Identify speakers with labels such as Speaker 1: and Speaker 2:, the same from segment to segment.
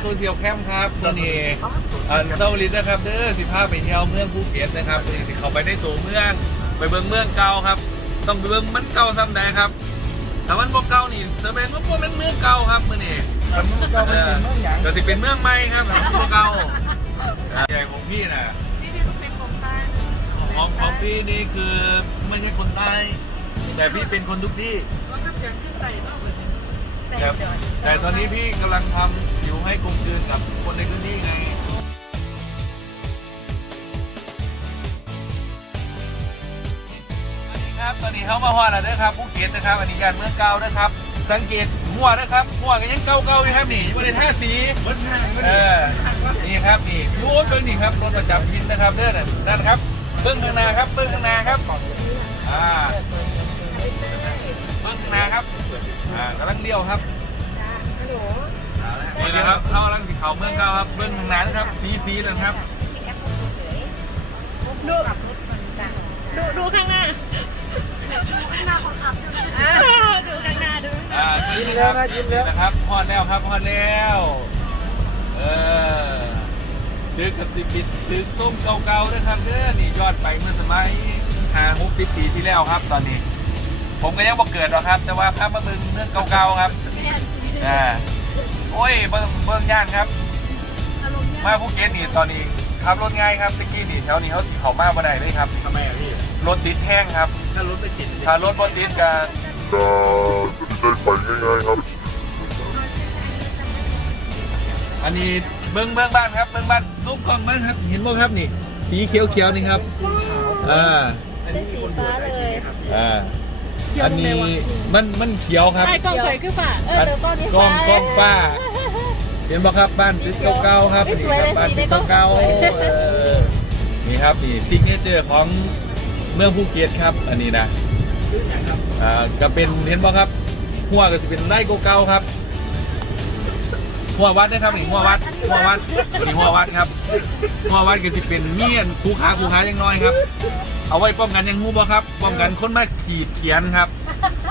Speaker 1: โซเชียลแคมป์ครับตัวนี้อันเซาลินนะครับเด้อสิพาไปเที่ยวเมืองภูเก็ตนะครับนี่สิเขาไปได้ตัวเมือง ไปเบิ่งเมืองเก่าครับ ต้องไปเบิ่งมันเก่าซ้ำใดครับถ้ามันบ่เก่านี่แสดงว่าพวกมันเมืองเก่าครับมื้อนี้
Speaker 2: มันก็เป็นเมืองหยัง
Speaker 1: ก็สิเป็นเมืองใหม่ครับเมืองเก่าอ่าใหญ่ของพี่น่ะ
Speaker 3: นี่พี่ต้องเป็นคนใต้
Speaker 1: ของของพี่นี่คือไม่ใช่คนใต้แต่พี่เป็นคนทุกที่
Speaker 3: ว่าถ้าเสียงขึ้นไปก็เหมือนแต่
Speaker 1: ครับ
Speaker 3: เดี๋ยว
Speaker 1: แต่ตอนนี้พี่กำลังทำ อยู่ให้กลมกลืนกับคนในพื้นที่ไงสวัสดีครับตอนนี้เขามาฮอดแล้วนะครับภูเก็ตนะครับอันนี้ยานเมืองเก่านะครับ สังเกตหัวนะครับหัวก็ยังเก่าๆอยู่ครับนี่อยู่ในท่าสี
Speaker 2: มันห่างมัน
Speaker 1: เออนี่ครับนี่ดูเบิ้งนี่ครับรถประจำวินนะครับเด้อนั่นนั่นครับเบิ้งข้างหน้าครับเบิ้งข้างหน้าครับอ่าเบิ้งข้างหน้าครับอ่ากำลังเลี้ยวครับ
Speaker 3: ฮัลโหล
Speaker 1: นี่นะครับเข้ากำลังสีเขาเมืองเก่าครับเบิ้งข้างหน้านะครับสีสีๆนะครับ
Speaker 3: มีแอปเฉยดูขับรถมันจัง
Speaker 4: ดูดูข้างหน้า
Speaker 3: หน้าคนขับด้วย
Speaker 4: อ่าดูข้างหน้าดู
Speaker 1: อ่านี่ครับนี่นะครับฮอดแล้วครับฮอดแล้วเออถือกับสิบิดถือส้มเก่าๆนะครับเด้อนี่ยอดไปเมื่อสมัยห้าหกสิบปีที่แล้วครับตอนนี้ ผมก็ยังบ่เกิดหรอกครับ แต่ว่าภาพมาเบิ่งเรื่องเก่าๆครับอ่า โอ้ยเบิ่งเบิ่งย่านครับมาภูเก็ตนี่ตอนนี้ขับรถง่ายครับตะกี้นี่แถวนี้เขาสิเขามาบ่ได้เลยครับ
Speaker 2: ทำไมอะพี่
Speaker 1: รถติดแห้งครับ
Speaker 2: ถ้ารถไม่ติด
Speaker 1: ถ้ารถบ่ติดก็
Speaker 5: ก็จะได้ไปง่ายๆครับ
Speaker 1: อันนี้เบิ้งเบิ้งบ้านครับเบิ้งบ้านรูปกล้องบ้านครับ เห็นบ่ครับนี่ สีเขียวเขียวๆนี่ครับอ่า
Speaker 4: เป็นสีฟ้าเลย
Speaker 1: อ่า อันนี้มันมันเขียวครับ
Speaker 4: ใช่กล้องสวยขึ้นป่ะ
Speaker 3: เออเดี๋ยวตอนนี้
Speaker 1: กล้องกล้องฟ้า เห็นบ่ครับบ้านติดเก่าๆครับนี่ครับบ้านติดเก่าๆเออนี่ครับนี่ซิกเนเจอร์ของเมืองภูเก็ตครับ อันนี้นะอ่าก็เป็นเห็นบ่ครับหัวก็จะเป็นไร่เก่าๆครับหัววัดนะครับนี่หัววัดหัววัดนี่หัววัดครับหัววัดก็จะเป็นเมียนคูขาคูขายังน้อยครับ เอาไว้ป้องกันยังงูบ่ครับป้องกันคนมาขีดเขียนครับ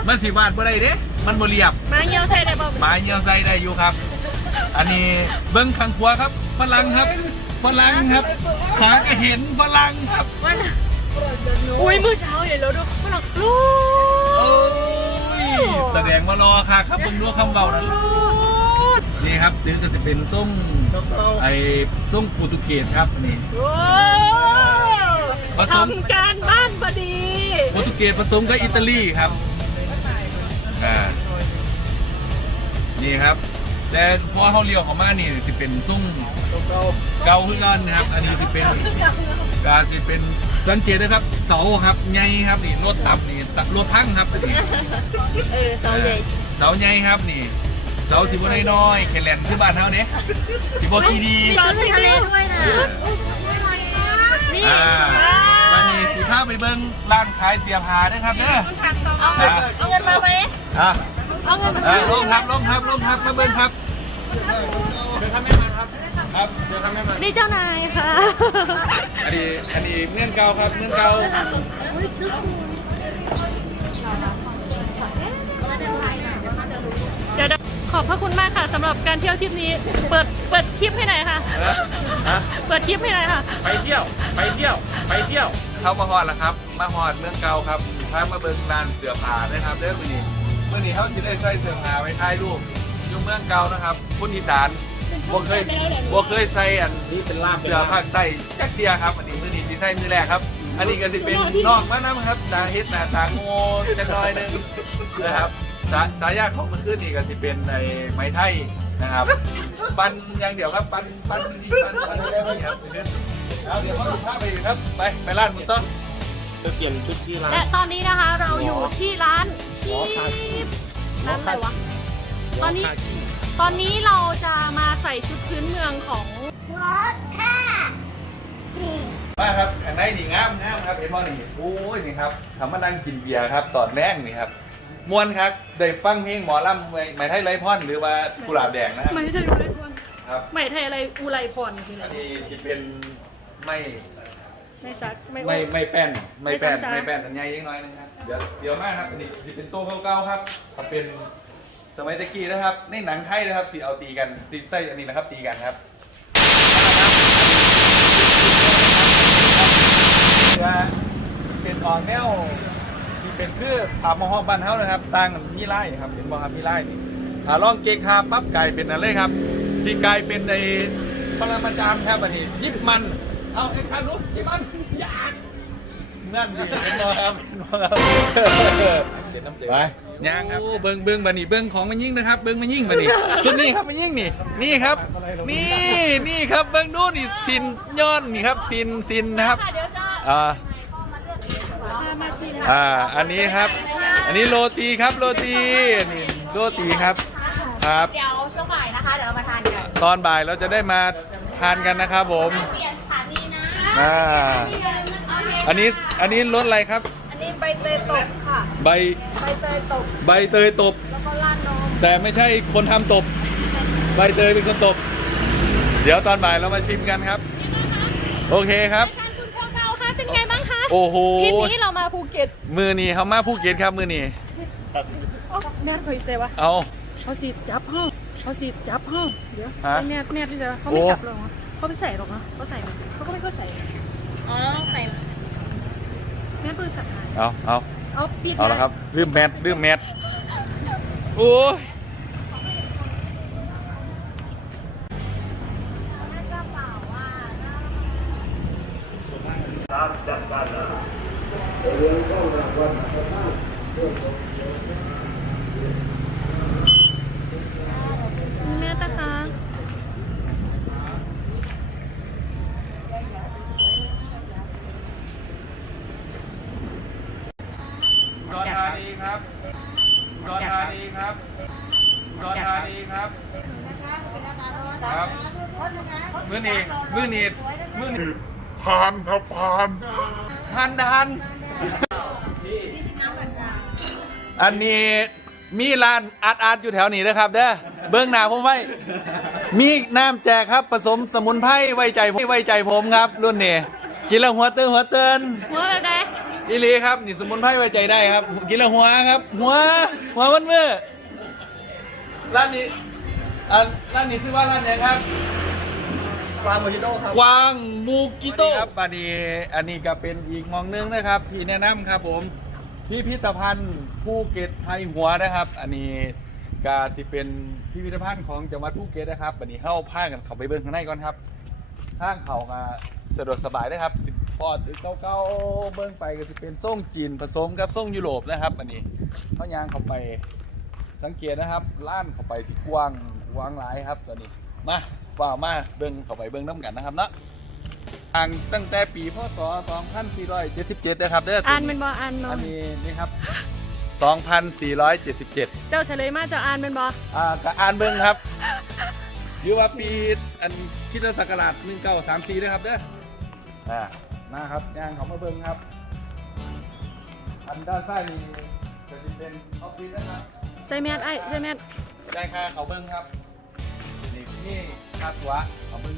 Speaker 1: มันสิวาดบ่ได้เด้ มันบ่เรียบ
Speaker 4: มาเยี่ยวใส่ได้ป่ะ
Speaker 1: ไม้เหี่ยวใส่ได้อยู่ครับ อันนี้เบิ้งข้างขวาครับฝรั่งครับฝรั่งครับหาก็เห็นฝรั่งครับ
Speaker 4: มันอุ้ยมื้อเช้าเห็นแล้วดูมันหลักลู
Speaker 1: โอ้
Speaker 4: ก
Speaker 1: ยแสดงว่ารอค่ะครับเบิ่งดูคำเบานั้นนี่ครับถึงก็จะเป็นส้มไอ้ส้มโปรตุเกสครับนี่
Speaker 4: ว้าว
Speaker 1: ผสม
Speaker 4: ทำการบ้านพอดี
Speaker 1: โปรตุเกสผสมกับอิตาลีครับ อ่า นี่ครับ แต่พอเขาเลี้ยวเข้ามานี่จะเป็นซุ้มเกาขึ้นกันนะครับ อันนี้จะเป็นการจะเป็นสังเกตนะครับ เสาครับใหญ่ครับนี่รถตับนี่รถพังครับนี่
Speaker 4: เออเสาใหญ่
Speaker 1: เสาใหญ่ครับนี่ เสาสิบวันน้อยๆแค่แหลนคือบ้านเฮาเนี้ยสิบกีดี
Speaker 4: มีชุดทะเลด้วยนะ นี่
Speaker 1: อ่าวันนี้สิพาไปเบิ่งร้านขายเสียผ้าด้วยครับเด้อ
Speaker 4: เอาเงินเอาเงินมาไหม
Speaker 1: อะ
Speaker 4: เอาเงินมา
Speaker 1: อ่าลงครับลงครับลงครับมาเบิ่งครับ
Speaker 2: เดินทางไม่มาครับ
Speaker 1: ครับ
Speaker 2: เดินทางไม่มา
Speaker 4: นี่เจ้านายค่ะ
Speaker 1: อันนี้อันนี้เงื่อนเก่าครับเงื่อนเก่า
Speaker 4: ขอบพระคุณมากค่ะสำหรับการเที่ยวทริปนี้ เปิดเปิดคลิปให้หน่อยค่ะ
Speaker 1: ฮะ
Speaker 4: เปิดคลิปให้หน่อยค่ะ
Speaker 2: ไปเที่ยว ไปเที่ยว ไปเที่ยว
Speaker 1: เข้ามาฮอดแล้วครับ มาฮอดเมืองเก่าครับพามาเบิ่งร้านเสื้อผ้านะครับเด้อมื้อนี้มื้อนี้เขาสิได้ใส่เสื้อผ้าไว้ถ่ายรูปอยู่เมืองเก่านะครับคนอีสานบ่เคยบ่เคยใส่อัน
Speaker 2: นี่เป็นลาบเป็น
Speaker 1: เสื้อ
Speaker 2: ลา
Speaker 1: ผ้า
Speaker 2: บ
Speaker 1: ใต้จักเทียครับ อันนี้มื้อนี้สิใส่มื้อแรกครับ อันนี้ก็สิเป็นนอกมานํครับตาเฮ็ดหน้าตาโง่จักหน่อยหนึงนะครับ สาสายาของมันขึ้นนี่ก็สิเป็นไอ้ไม้ไทยนะครับ ปันอย่างเดียวครับปันปันที่ปันปันที่ครับเอาเดี๋ยวเขาพาไปครับไปไปร้านหมุนต้น
Speaker 2: จะเปลี่ยนชุดที่ร้าน
Speaker 4: และตอนนี้นะคะเราอยู่ที่ร้านที่ร้านอะไรวะตอนนี้ตอนนี้เราจะมาใส่ชุดพื้นเมืองของ
Speaker 1: มาครับข้างในนี่งามงามครับเห็นบ่นี่โอ้ยนี่ครับทำมานั่งกินเบียร์ครับตอนแรกนี่ครับ มวนครับได้ฟังเพลงหมอลำไม่ไม่ไทยไรพ่อนหรือว่ากุหลาบแดงนะครับ
Speaker 4: ไม่ไทยอะไรพร
Speaker 1: ครับ
Speaker 4: ไม่ไทยอะไรอุไรพรคือ
Speaker 1: อั
Speaker 4: อะ
Speaker 1: น
Speaker 4: ไร
Speaker 1: นี้ที่เป็นไม่
Speaker 4: ไม่ซักไม่
Speaker 1: ไม่ไม่แป้นไม่แป้น
Speaker 4: ไม่ซ้ำๆ
Speaker 1: ไม่แป้นอันใหญ่ยังน้อยนึงครับเดี๋ยวเดี๋ยวมาครับอันนี้ที่เป็นโต๊ะเก่าๆครับถ้าเป็นสสมัยตะกี้นะครับในหนังไทยนะครับสีเอาตีกันตีไส้อันนี้นะครับ ตีกันครับจะเป็นออกแนวที่ เป็นคือผาหมอห้องบ้านเฮานะครับต่างกับมีไล่ครับเห็นบ่ครับมีไล่นี่ถ้าลองเก๊กคาปั๊บกลายเป็นอะไรครับสีกลายเป็นในปรมาจารย์ครับอันนี้ยิบมันเอาไอ้คานุยิบมันอยากนั่นดีเห็นบ่ครับเห็นบ่ครับ
Speaker 2: เดี๋ยวน้ำเสีย
Speaker 1: ไปย่างครับเบิ้งเบิ้งบันนี่เบิ้งของมันยิ่งนะครับเบิ้งมันยิ่งบันนี่ชุดนี้ครับมันยิ่งนี่นี่ครับ นี่นี่ครับเบิ้งดูนี่ซินย้อนนี่ครับซินซินนะครับ
Speaker 4: ค่ะเดี๋ยวจะ
Speaker 1: อ่า
Speaker 4: พามาชิม
Speaker 1: อ่าอันนี้ครับ อันนี้โรตีครับโรตีนี่โรตีครับครับ
Speaker 3: เดี๋ยวช่วงบ่ายนะคะเดี๋ยวเอามาทานกัน
Speaker 1: ตอนบ่ายเราจะได้มาทานกันนะครับผม
Speaker 3: เปลี่ยนสถานีนะ
Speaker 1: อ่า
Speaker 3: นี่เลยมันโอเค
Speaker 1: อันนี้อันนี้รสอะไรครับ
Speaker 3: อันนี้ใบเตยตกค่ะ
Speaker 1: ใบ
Speaker 3: ใบเตยตก
Speaker 1: ใบเตยตบ
Speaker 3: แล้วก็ราดนม
Speaker 1: แต่ไม่ใช่คนทำตบ ใบเตยเป็นคนตบ เดี๋ยวตอนบ่ายเรามาชิมกันครับ โอเคครับ
Speaker 4: รายการคุณเชาเชาๆค่ะเป็นไงบ้างคะ
Speaker 1: โอ้โห
Speaker 4: ทริปนี้เรามาภูเก็ต
Speaker 1: มือนี่เขามาภูเก็ตครับมือนี่
Speaker 4: อ๋อแม่เคยเซวะ
Speaker 1: เอา
Speaker 4: เขาสีจับห้องเขาสีจับห้องเดี๋ยว
Speaker 1: ฮะ
Speaker 4: ไอ้แม่แม่ที่จะเขาไม่
Speaker 1: โอ้
Speaker 4: จับหรอกนะเขาไม่ใส่หรอกนะเขาใส่ไหมเขาก็ไม่ก็ใส่
Speaker 3: อ๋อแล้วต้องใส่
Speaker 4: แม่ปืนสัตว์หาย
Speaker 1: เอาเอา
Speaker 4: เอาปิด
Speaker 1: เอาละครับลืมแมทลืมแมทโอ้ย
Speaker 4: แม่ตะคะ
Speaker 1: อุดรธานีครับอุดรธานีครับอุดรธานีครับ ครับ มือนี่มือนี่มือนี่
Speaker 5: ผ่านครับผ่าน
Speaker 1: ทันทันอันนี้มีร้านอาร์ตอาร์ตอยู่แถวนี้นะครับเด้อเบื้องหน้าผมไว้ มีน้ำแจกครับผสมสมุนไพรไว้ใจผมไว้ใจผมครับ รุ่นนี้กินแล้วหัวเตือนหัวเตือน
Speaker 4: หัวแบบไหน
Speaker 1: อีหลีครับนี่สมุนไพรไว้ใจได้ครับ กินแล้วหัวครับ หัว หัวมันเมื่อร้านนี้อ่าร้านนี้ชื่อว่าร้านไหนครับ
Speaker 2: ฟาร์มโมจิโต้ครับ
Speaker 1: กวางมูกิโต้ครับอันนี้อันนี้ก็เป็นอีกหมองหนึงนะครับ ที่แนะนำครับผมพิพิธภัณฑ์ภูเก็ตไทยหัวนะครับ อันนี้ก็สิเป็นพิพิธภัณฑ์ของจังหวัดภูเก็ตนะครับอันนี้เข้าผ้ากันเข้าไปเบิ้งข้างในก่อนครับทางเขาก็สะดวกสบายนะครับสิปอดเก้าๆเบิ้งไปก็จะเป็นส่งจีนผสมกับส่งยุโรปนะครับ อันนี้เขายางเข้าไปสังเกตนะครับล้านเข้าไปที่กว้างกว้างหลายครับตอนนี้ มาว่ามาเบิ้งเข้าไปเบิ้งน้ำกันนะครับเนาะทางตั้งแต่ปีพศ2477นะครับเด้อ
Speaker 4: อ่านเป็นบออ่านบอ
Speaker 1: อันนี้นี่ครับ 2477
Speaker 4: เจ้าเฉลยมาเจ้าอ่านเป็นบอ
Speaker 1: อ่าก็อ่านเบิ่งครับอยู่ว่าปีอันคริดศักราช1934นะครับเด้ออ่านะครับย่างเขามาเบิ่งครับอันด้านซ้ายนี่จะเป็นออฟฟิศนะครับ
Speaker 4: ใส่แมสไอ้ใส่แมส
Speaker 1: ได้ค่าเขาเบิ่งครับ นี่นี่ค่าตัวเขาเบิ่ง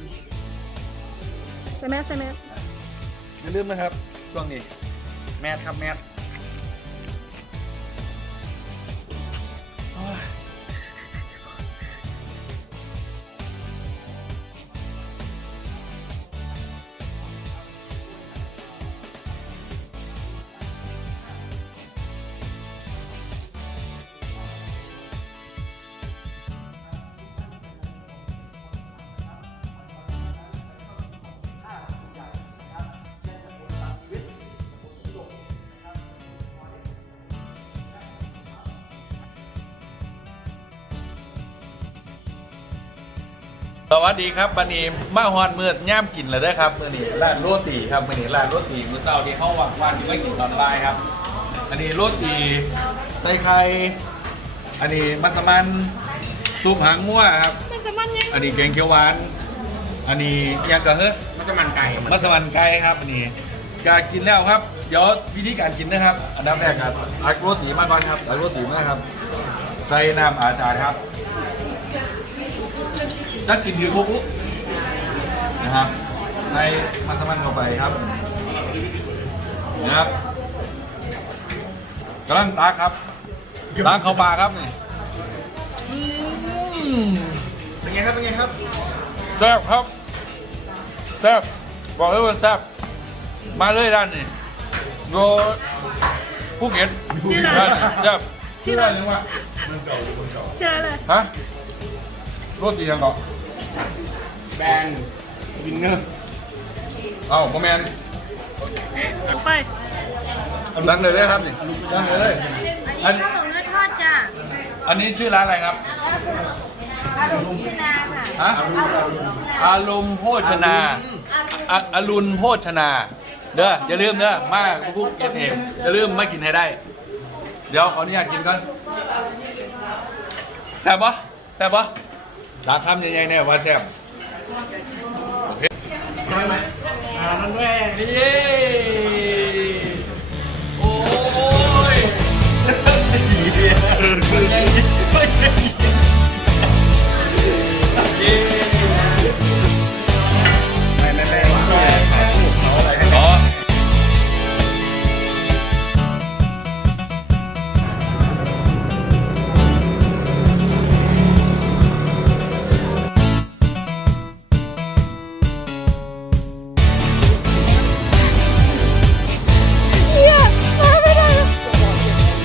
Speaker 4: ใส่แมสใส่แมส
Speaker 1: อย่าลืมนะครับ ช่วงนี้ แมทครับแมท สวัสดีครับบันนี้มาฮอนเมื่อย่ามกินเลยได้อครับมื่อนี้ร้านโรตีครับมื่อนี้ร้านโรตีมื้อเช้าที่เขาวางวานที่ไว้กินตอนบ่ายครับ อันนี้โรตีใส่ไข่อันนี้มัสมั่นซุปหางมั่วครับ
Speaker 4: มันสมันยัง
Speaker 1: อันนี้แกงเขียวหวาน อันนี้ยังกะเฮ้อ
Speaker 2: มัสมั่นไก่
Speaker 1: มัสมั่นไก่ครับอันนี้กากินแล้วครับ เดี๋ยววิธีการกินนะครับ อันดับแรกครับตักโรตีมาก่อนครับตักโรตีมาครับ ใส่น้ำอาจารย์ครับ ถ้ากินคือคุกนะครับใส่มัสมั่นเข้าไปครับนะครับกำลังตักครับตักเข้าปากครับนี่ม
Speaker 2: เป็นไงครับเป็นไงครับ
Speaker 1: แซ่บครับแซ่บบอกเลยว่าแซ่บมาเลยร้านนี้โดภูเก็ต
Speaker 4: ชื่ออะไร
Speaker 1: ร้านนี้แซ่บชื่ออะไรวะ
Speaker 4: เจอเลย
Speaker 1: ฮะรถสียังเกาะ
Speaker 2: แบงวินเนอร์
Speaker 1: เอ้าโมแมน
Speaker 4: ไป
Speaker 1: ดังเลยเลยครับนี่ดังเลยเลย
Speaker 3: อันนี้ข้าวหมกเนื้อทอดจ้ะ
Speaker 1: อันนี้ชื่อร้านอะไรครับ
Speaker 3: อารมณ์ชนาค่ะ
Speaker 1: ฮะอารมณ์โภชนาอะอรุณโภชนา เด้ออย่าลืมเด้อมาพูดเองเองอย่าลืมมากินให้ได้ เดี๋ยวขออนุญาตกินก่อนแซ่บปะแซ่บปะ ดาคำใหญ่ๆเนี่ยว่าแซ่บโอเคเย้